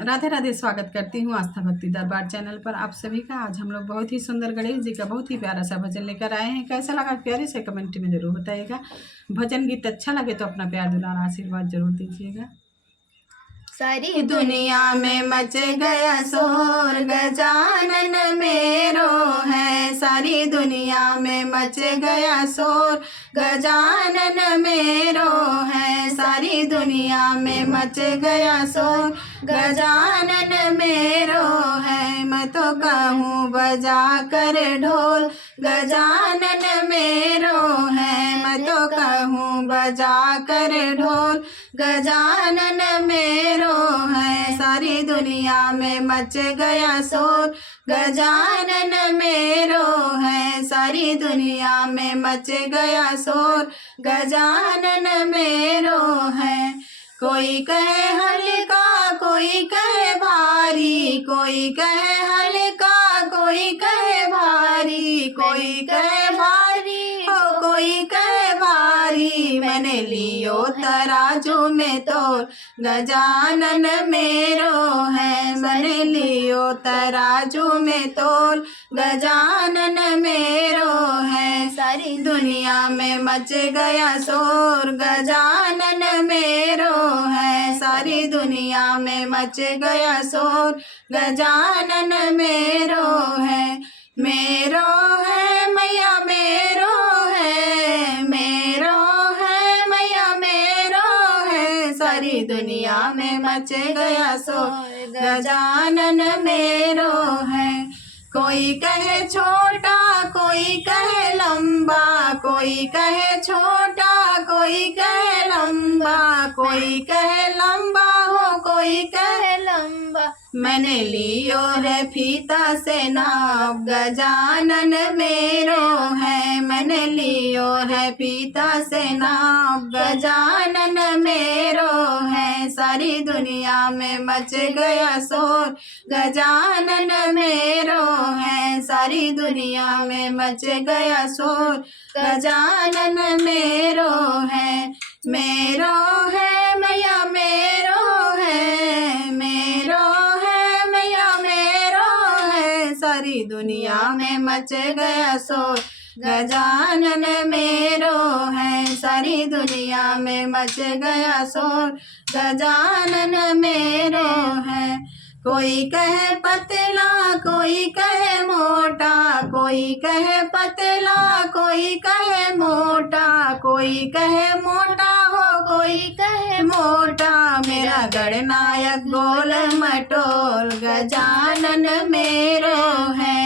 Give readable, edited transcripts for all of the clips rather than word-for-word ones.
राधे राधे। स्वागत करती हूँ आस्था भक्ति दरबार चैनल पर आप सभी का। आज हम लोग बहुत ही सुंदर गणेश जी का बहुत ही प्यारा सा भजन लेकर आए हैं। कैसा लगा प्यारे से कमेंट में ज़रूर बताइएगा। भजन गीत अच्छा लगे तो अपना प्यार दुलार आशीर्वाद जरूर दीजिएगा। सारी दुनिया में मच गया शोर, गजानन मेरो है। सारी दुनिया में मच गया शोर, गजानन मेरो है। सारी दुनिया में मच गया शोर, गजानन मेरो है। मैं तो कहूँ बजा कर ढोल, गजानन मेरो है। मैं तो कहूँ बजा कर ढोल, गजानन मेरो है। सारी दुनिया में मच गया शोर, गजानन मेरो है। सारी दुनिया में मच गया शोर, गजानन मेरो है। कोई कहे हल्का, कोई कहे भारी, कोई कहे हल्का, कोई कहे भारी, कोई कहे भारी हो, कोई कहे भारी। मैंने लियो तराजू में तोल, गजानन मेरो है। मैंने लियो तराजू में तोल, गजानन मेरो है। सारी दुनिया में मच गया शोर, गजानन मेरो है। सारी दुनिया में मच गया शोर, गजानन मेरो है। मेरो है मैया मेरो है, मेरो है मैया मेरो है। सारी दुनिया में मच गया शोर, गजानन मेरो है। कोई कहे छोटा, कोई कहे लंबा, कोई कहे छोटा, कोई कहे लंबा, कोई कहे लंबा हो, कोई कहे लंबा। मैंने लियो है फीता से नाप, गजानन मेरो है। मैंने लियो है फीता से नाप, गजानन मेरो है। सारी दुनिया में मच गया शोर, गजानन मेरो है। सारी दुनिया में मच गया शोर, गजानन मेरो है। मेरो है मैया मेरो है, मेरो है मैया मेरो है। सारी दुनिया में मच गया शोर, गजानन मेरो है। सारी दुनिया में मच गया शोर, गजानन मेरो है। कोई कहे पतला, कोई कहे मोटा, कोई कहे पतला, कोई कहे मोटा, कोई कहे मोटा हो, कोई कहे मोटा। मेरा गणनायक गोल मटोल, गजानन मेरो है।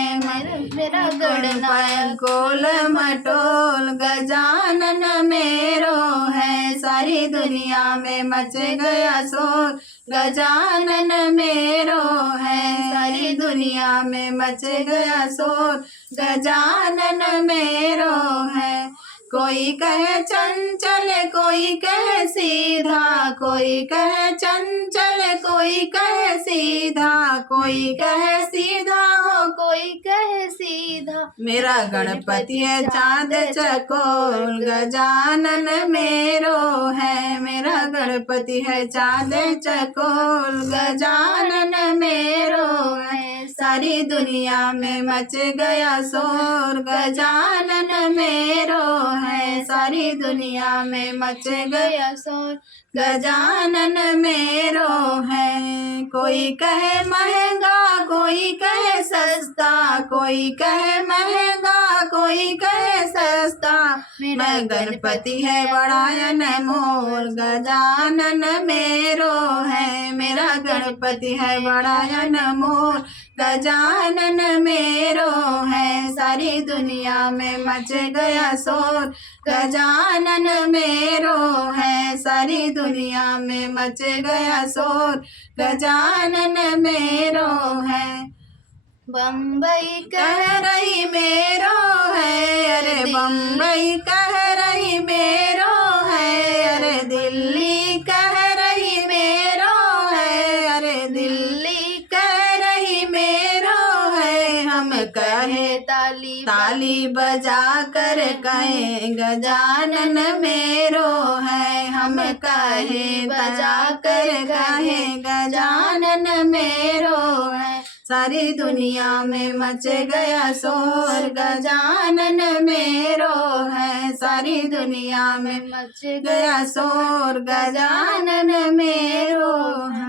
मेरा गणनायक गोल मटोल, गजानन मेरो है। सारी दुनिया में मच गया शोर, गजानन मेरो है। सारी दुनिया में मच गया शोर, गजानन मेरो है। कोई कहे चंचल, कोई कहे सीधा, कोई कहे चंचल, कोई कहे सीधा, कोई कहे सीधा हो, कोई कहे सीधा। मेरा गणपति है चाँद चकोर, गजानन मेरो है। मेरा गणपति है चाँद चकोर, गजानन मेरो है। सारी दुनिया में मच गया शोर, गजानन मेरो है। सारी दुनिया में मच गया शोर, गजानन मेरो है। कोई कहे महंगा, कोई कहे सस्ता, कोई कहे महंगा, कोई कहे सस्ता। मैं गणपति है बड़ा अनमोल, गजानन मेरो है। मेरा गणपति है बड़ा अनमोल, गजानन मेरो है। सारी दुनिया में मच गया शोर, गजानन मेरो है। सारी दुनिया में मच गया शोर, गजानन मेरो है। बम्बई कह रही मेरो है, अरे बम्बई कह रही मेरो है। अरे दिल्ली कह रही मेरो है, अरे दिल्ली कह रही मेरो है। हम कहे ताली ताली बजा कर कहें, गजानन मेरो है। हम कहे बजा कर कहें, गजानन गजानन मेरो है। सारी दुनिया में मच गया शोर गजानन मेरो है। सारी दुनिया में मच गया शोर गजानन मेरो है।